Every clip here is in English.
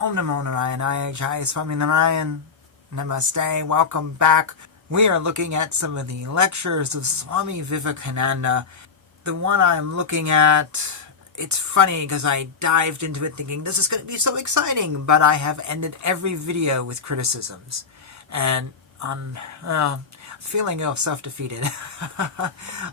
Om Namo Narayana, Jai Swami Narayan, Namaste, welcome back. We are looking at some of the lectures of Swami Vivekananda. The one I'm looking at, it's funny because I dived into it thinking this is going to be so exciting, but I have ended every video with criticisms. And I'm feeling self-defeated.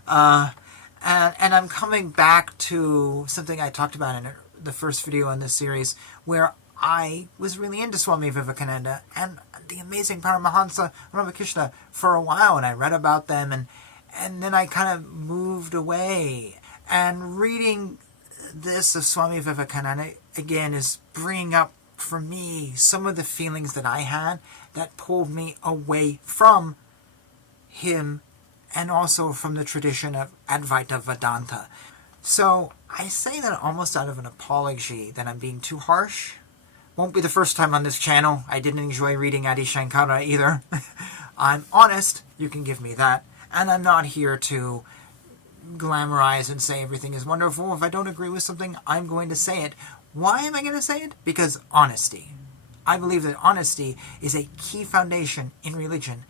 And I'm coming back to something I talked about in the first video in this series, where I was really into Swami Vivekananda and the amazing Paramahansa Ramakrishna for a while, and I read about them, and then I kind of moved away. And reading this of Swami Vivekananda again is bringing up for me some of the feelings that I had that pulled me away from him and also from the tradition of Advaita Vedanta. So I say that almost out of an apology that I'm being too harsh. Won't be the first time on this channel. I didn't enjoy reading Adi Shankara either. I'm honest, you can give me that. And I'm not here to glamorize and say everything is wonderful. If I don't agree with something, I'm going to say it. Why am I going to say it? Because honesty. I believe that honesty is a key foundation in religion.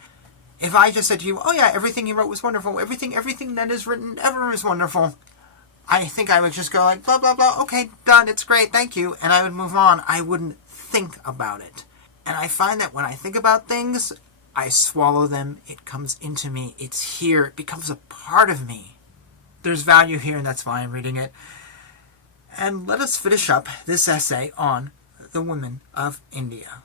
If I just said to you, oh yeah, everything you wrote was wonderful, everything that is written ever is wonderful, I think I would just go like, blah, blah, blah, okay, done, it's great, thank you, and I would move on. I wouldn't think about it. And I find that when I think about things, I swallow them, it comes into me, it's here, it becomes a part of me. There's value here, and that's why I'm reading it. And let us finish up this essay on the women of India.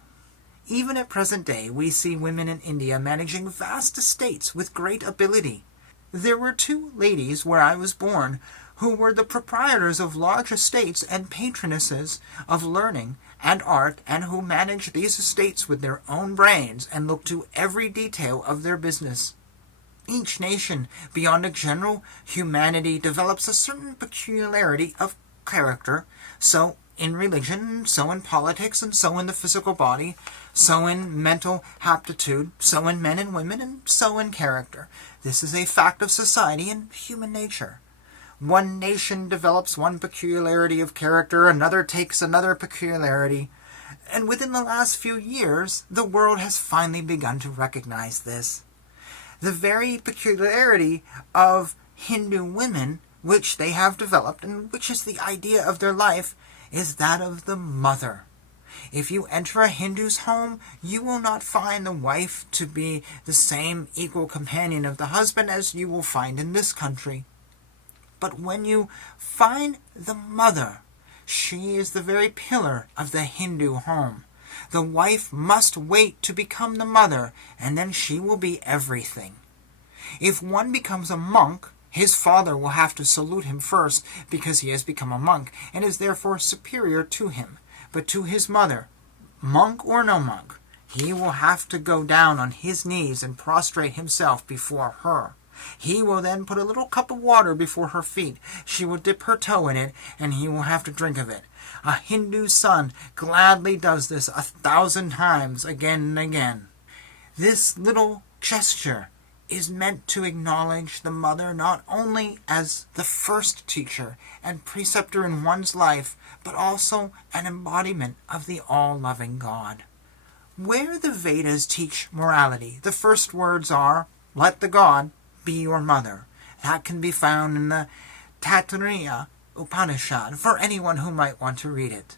Even at present day, we see women in India managing vast estates with great ability. There were 2 ladies where I was born who were the proprietors of large estates and patronesses of learning and art, and who managed these estates with their own brains and looked to every detail of their business. Each nation, beyond a general humanity, develops a certain peculiarity of character, so in religion, so in politics, and so in the physical body, so in mental aptitude, so in men and women, and so in character. This is a fact of society and human nature. One nation develops one peculiarity of character, another takes another peculiarity, and within the last few years, the world has finally begun to recognize this. The very peculiarity of Hindu women, which they have developed, and which is the idea of their life, is that of the mother. If you enter a Hindu's home, you will not find the wife to be the same equal companion of the husband as you will find in this country. But when you find the mother, she is the very pillar of the Hindu home. The wife must wait to become the mother, and then she will be everything. If one becomes a monk, his father will have to salute him first because he has become a monk and is therefore superior to him. But to his mother, monk or no monk, he will have to go down on his knees and prostrate himself before her. He will then put a little cup of water before her feet. She will dip her toe in it, and he will have to drink of it. A Hindu son gladly does this 1,000 times again and again. This little gesture is meant to acknowledge the mother not only as the first teacher and preceptor in one's life, but also an embodiment of the all-loving God. Where the Vedas teach morality, the first words are, let the God be your mother. That can be found in the Taittiriya Upanishad for anyone who might want to read it.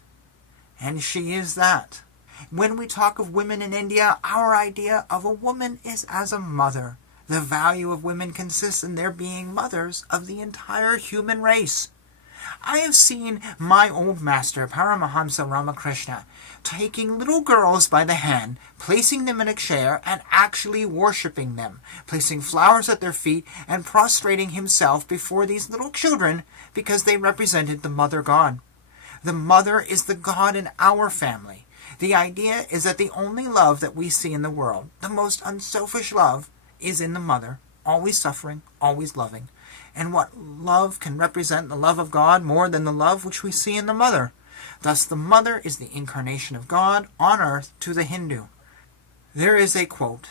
And she is that. When we talk of women in India, our idea of a woman is as a mother. The value of women consists in their being mothers of the entire human race. I have seen my old master, Paramahansa Ramakrishna, taking little girls by the hand, placing them in a chair, and actually worshipping them, placing flowers at their feet, and prostrating himself before these little children because they represented the Mother God. The mother is the God in our family. The idea is that the only love that we see in the world, the most unselfish love, is in the mother, always suffering, always loving. And what love can represent the love of God more than the love which we see in the mother? Thus the mother is the incarnation of God on earth to the Hindu. There is a quote,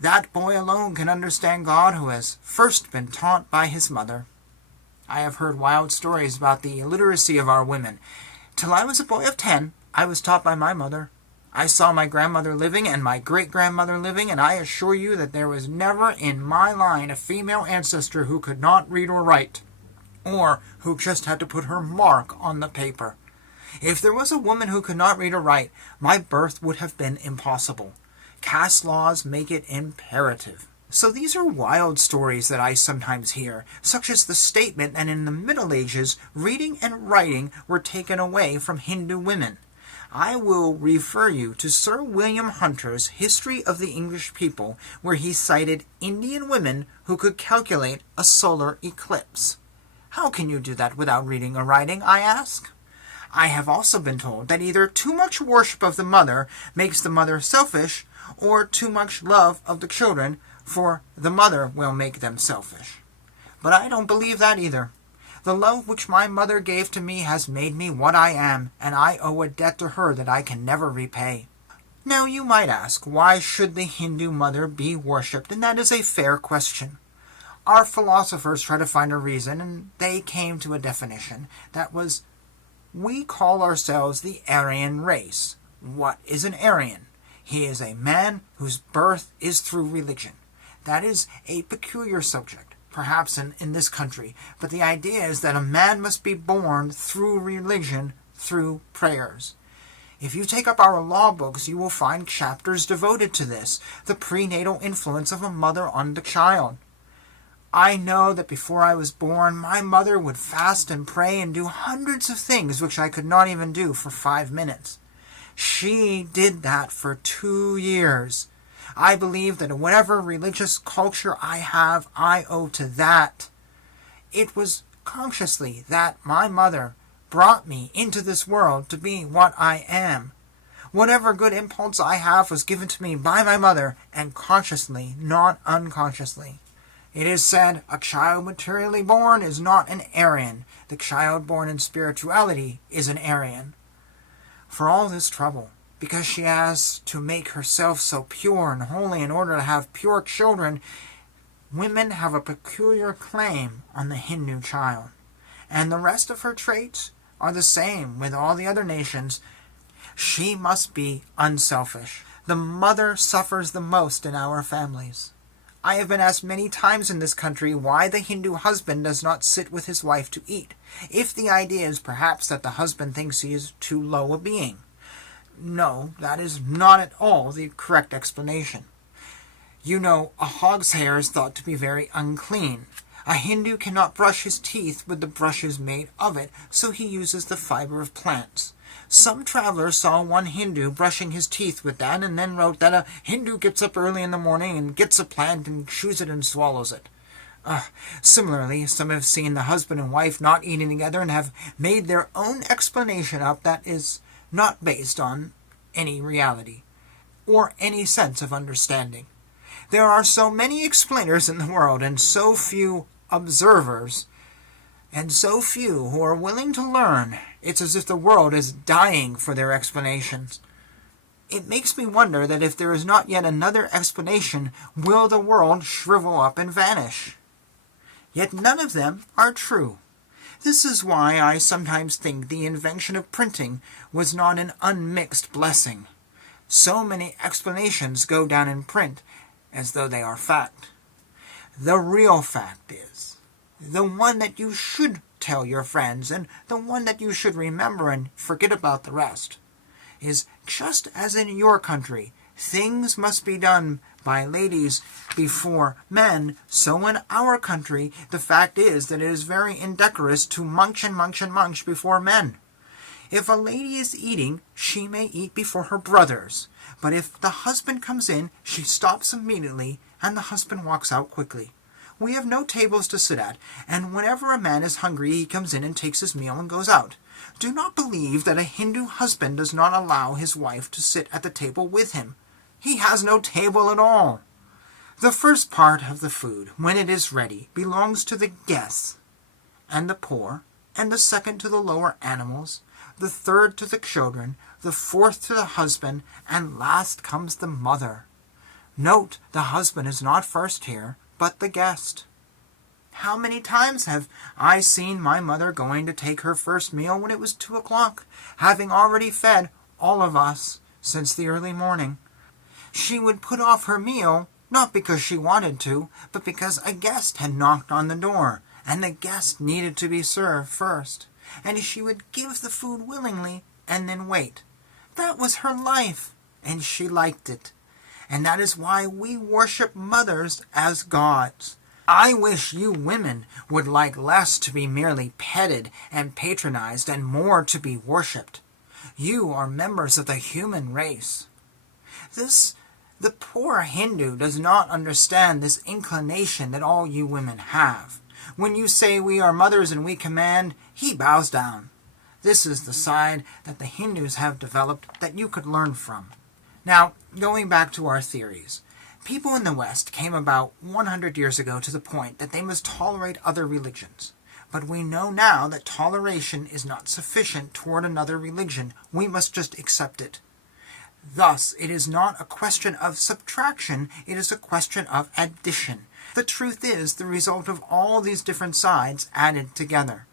"That boy alone can understand God who has first been taught by his mother." I have heard wild stories about the illiteracy of our women. Till I was a boy of 10, I was taught by my mother. I saw my grandmother living and my great-grandmother living, and I assure you that there was never in my line a female ancestor who could not read or write, or who just had to put her mark on the paper. If there was a woman who could not read or write, my birth would have been impossible. Caste laws make it imperative. So these are wild stories that I sometimes hear, such as the statement that in the Middle Ages, reading and writing were taken away from Hindu women. I will refer you to Sir William Hunter's History of the English People, where he cited Indian women who could calculate a solar eclipse. How can you do that without reading or writing, I ask? I have also been told that either too much worship of the mother makes the mother selfish, or too much love of the children for the mother will make them selfish. But I don't believe that either. The love which my mother gave to me has made me what I am, and I owe a debt to her that I can never repay. Now you might ask, why should the Hindu mother be worshipped? And that is a fair question. Our philosophers try to find a reason, and they came to a definition. That was, we call ourselves the Aryan race. What is an Aryan? He is a man whose birth is through religion. That is a peculiar subject, perhaps in this country, but the idea is that a man must be born through religion, through prayers. If you take up our law books, you will find chapters devoted to this, the prenatal influence of a mother on the child. I know that before I was born, my mother would fast and pray and do hundreds of things which I could not even do for 5 minutes. She did that for 2 years. I believe that whatever religious culture I have, I owe to that. It was consciously that my mother brought me into this world to be what I am. Whatever good impulse I have was given to me by my mother, and consciously, not unconsciously. It is said, a child materially born is not an Aryan. The child born in spirituality is an Aryan. For all this trouble, because she has to make herself so pure and holy in order to have pure children, women have a peculiar claim on the Hindu child. And the rest of her traits are the same with all the other nations. She must be unselfish. The mother suffers the most in our families. I have been asked many times in this country why the Hindu husband does not sit with his wife to eat, if the idea is perhaps that the husband thinks he is too low a being. No, that is not at all the correct explanation. You know, a hog's hair is thought to be very unclean. A Hindu cannot brush his teeth with the brushes made of it, so he uses the fiber of plants. Some travelers saw one Hindu brushing his teeth with that, and then wrote that a Hindu gets up early in the morning and gets a plant and chews it and swallows it. Similarly, some have seen the husband and wife not eating together and have made their own explanation up that is not based on any reality or any sense of understanding. There are so many explainers in the world and so few observers, and so few who are willing to learn. It's as if the world is dying for their explanations. It makes me wonder that if there is not yet another explanation, will the world shrivel up and vanish? Yet none of them are true. This is why I sometimes think the invention of printing was not an unmixed blessing. So many explanations go down in print as though they are fact. The real fact is, the one that you should tell your friends, and the one that you should remember and forget about the rest, is just as in your country, things must be done by ladies before men, so in our country, the fact is that it is very indecorous to munch and munch and munch before men. If a lady is eating, she may eat before her brothers, but if the husband comes in, she stops immediately, and the husband walks out quickly. We have no tables to sit at, and whenever a man is hungry, he comes in and takes his meal and goes out. Do not believe that a Hindu husband does not allow his wife to sit at the table with him. He has no table at all. The first part of the food, when it is ready, belongs to the guests and the poor, and the second to the lower animals, the third to the children, the fourth to the husband, and last comes the mother. Note, the husband is not first here, but the guest. How many times have I seen my mother going to take her first meal when it was 2 o'clock, having already fed all of us since the early morning. She would put off her meal, not because she wanted to, but because a guest had knocked on the door, and the guest needed to be served first. And she would give the food willingly and then wait. That was her life, and she liked it. And that is why we worship mothers as gods. I wish you women would like less to be merely petted and patronized and more to be worshipped. You are members of the human race. The poor Hindu does not understand this inclination that all you women have. When you say we are mothers and we command, he bows down. This is the side that the Hindus have developed that you could learn from. Now, going back to our theories. People in the West came about 100 years ago to the point that they must tolerate other religions. But we know now that toleration is not sufficient toward another religion. We must just accept it. Thus, it is not a question of subtraction, it is a question of addition. The truth is the result of all these different sides added together.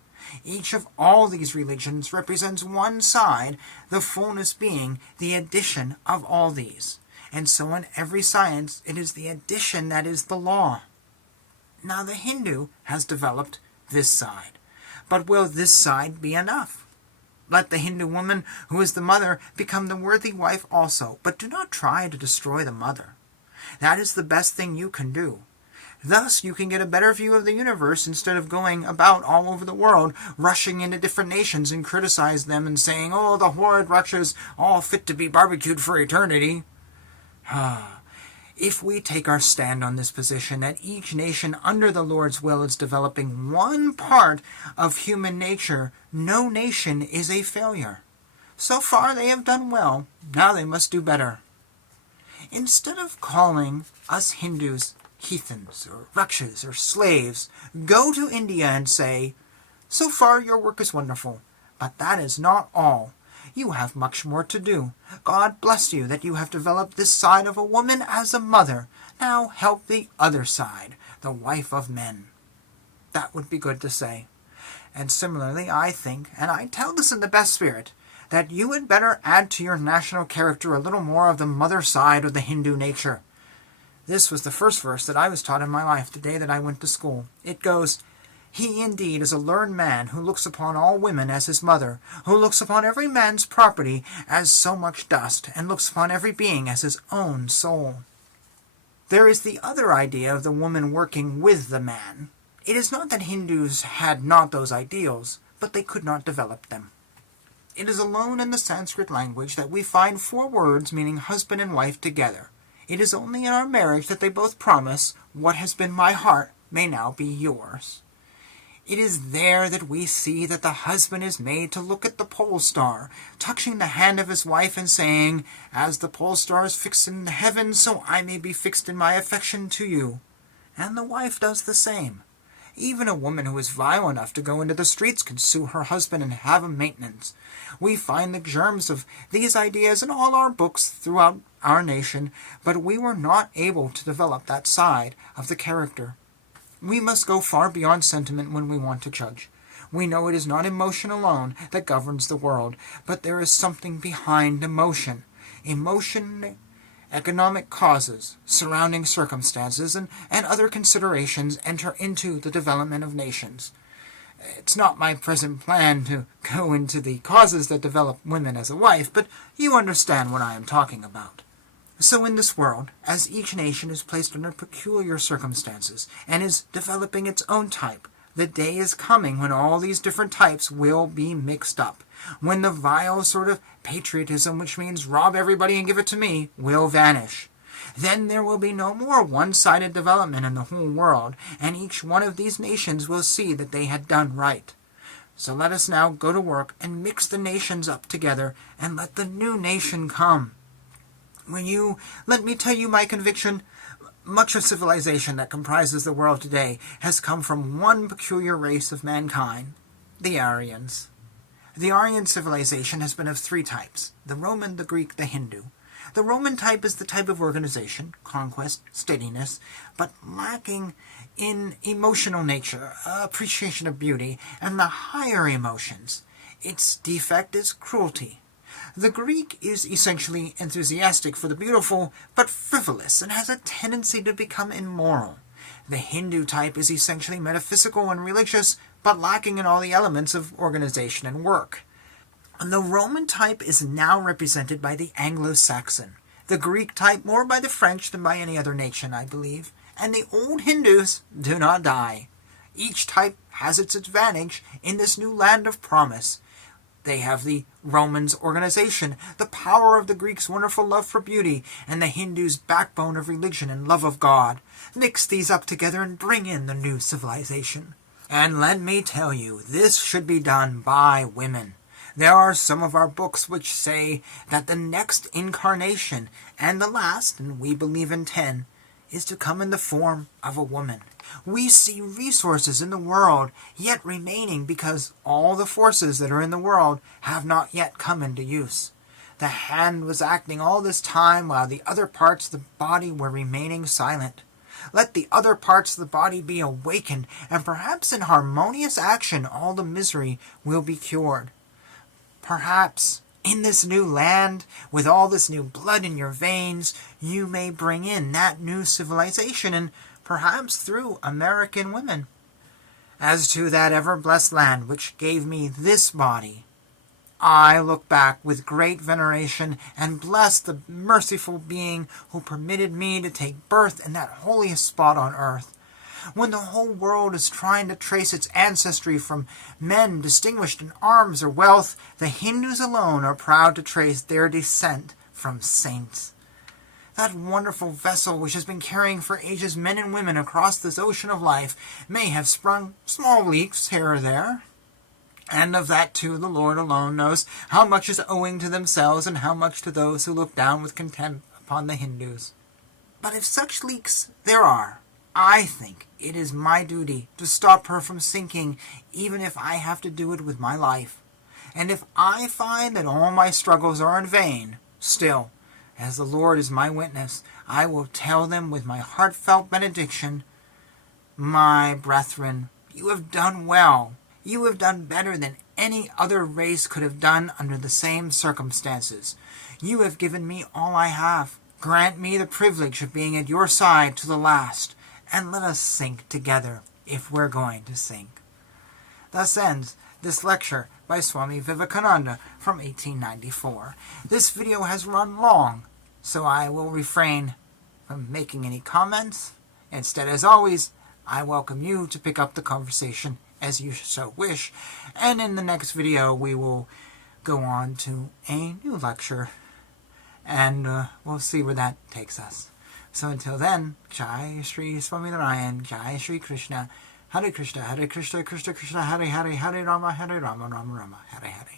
Each of all these religions represents one side, the fullness being the addition of all these. And so in every science, it is the addition that is the law. Now the Hindu has developed this side. But will this side be enough? Let the Hindu woman, who is the mother, become the worthy wife also, but do not try to destroy the mother. That is the best thing you can do. Thus you can get a better view of the universe instead of going about all over the world, rushing into different nations and criticize them and saying, "Oh, the horrid wretches, all fit to be barbecued for eternity." If we take our stand on this position that each nation under the Lord's will is developing one part of human nature, no nation is a failure. So far they have done well, now they must do better. Instead of calling us Hindus heathens or rakshas or slaves, go to India and say, "So far your work is wonderful, but that is not all. You have much more to do. God bless you that you have developed this side of a woman as a mother. Now help the other side, the wife of men." That would be good to say. And similarly, I think, and I tell this in the best spirit, that you had better add to your national character a little more of the mother side of the Hindu nature. This was the first verse that I was taught in my life the day that I went to school. It goes, "He indeed is a learned man who looks upon all women as his mother, who looks upon every man's property as so much dust, and looks upon every being as his own soul." There is the other idea of the woman working with the man. It is not that Hindus had not those ideals, but they could not develop them. It is alone in the Sanskrit language that we find 4 words meaning husband and wife together. It is only in our marriage that they both promise, "What has been my heart may now be yours." It is there that we see that the husband is made to look at the pole star, touching the hand of his wife and saying, "As the pole star is fixed in the heavens, so I may be fixed in my affection to you." And the wife does the same. Even a woman who is vile enough to go into the streets can sue her husband and have a maintenance. We find the germs of these ideas in all our books throughout our nation, but we were not able to develop that side of the character. We must go far beyond sentiment when we want to judge. We know it is not emotion alone that governs the world, but there is something behind emotion. Emotion, economic causes, surrounding circumstances, and other considerations enter into the development of nations. It's not my present plan to go into the causes that develop women as a wife, but you understand what I am talking about. So in this world, as each nation is placed under peculiar circumstances and is developing its own type, the day is coming when all these different types will be mixed up, when the vile sort of patriotism, which means rob everybody and give it to me, will vanish. Then there will be no more one-sided development in the whole world, and each one of these nations will see that they had done right. So let us now go to work and mix the nations up together, and let the new nation come. Let me tell you my conviction, much of civilization that comprises the world today has come from one peculiar race of mankind, the Aryans. The Aryan civilization has been of 3 types, the Roman, the Greek, the Hindu. The Roman type is the type of organization, conquest, steadiness, but lacking in emotional nature, appreciation of beauty, and the higher emotions. Its defect is cruelty. The Greek is essentially enthusiastic for the beautiful, but frivolous, and has a tendency to become immoral. The Hindu type is essentially metaphysical and religious, but lacking in all the elements of organization and work. The Roman type is now represented by the Anglo-Saxon, the Greek type more by the French than by any other nation, I believe, and the old Hindus do not die. Each type has its advantage in this new land of promise. They have the Romans' organization, the power of the Greeks' wonderful love for beauty, and the Hindus' backbone of religion and love of God. Mix these up together and bring in the new civilization. And let me tell you, this should be done by women. There are some of our books which say that the next incarnation, and the last, and we believe in 10, is to come in the form of a woman. We see resources in the world yet remaining because all the forces that are in the world have not yet come into use. The hand was acting all this time while the other parts of the body were remaining silent. Let the other parts of the body be awakened, and perhaps in harmonious action all the misery will be cured. Perhaps in this new land, with all this new blood in your veins, you may bring in that new civilization, and perhaps through American women. As to that ever-blessed land which gave me this body, I look back with great veneration and bless the merciful being who permitted me to take birth in that holiest spot on earth. When the whole world is trying to trace its ancestry from men distinguished in arms or wealth, the Hindus alone are proud to trace their descent from saints. That wonderful vessel which has been carrying for ages men and women across this ocean of life may have sprung small leaks here or there. And of that too the Lord alone knows how much is owing to themselves and how much to those who look down with contempt upon the Hindus. But if such leaks there are, I think it is my duty to stop her from sinking, even if I have to do it with my life. And if I find that all my struggles are in vain, still, as the Lord is my witness, I will tell them with my heartfelt benediction, "My brethren, you have done well. You have done better than any other race could have done under the same circumstances. You have given me all I have. Grant me the privilege of being at your side to the last, and let us sink together if we're going to sink." Thus ends this lecture by Swami Vivekananda from 1894. This video has run long, so I will refrain from making any comments. Instead, as always, I welcome you to pick up the conversation as you so wish, and in the next video we will go on to a new lecture, and we'll see where that takes us. So until then, Jai Shri Swaminarayan, Jai Shri Krishna, Hare Krishna, Krishna Krishna, Hare Hare, Hare Rama, Rama Rama, Hare Hare.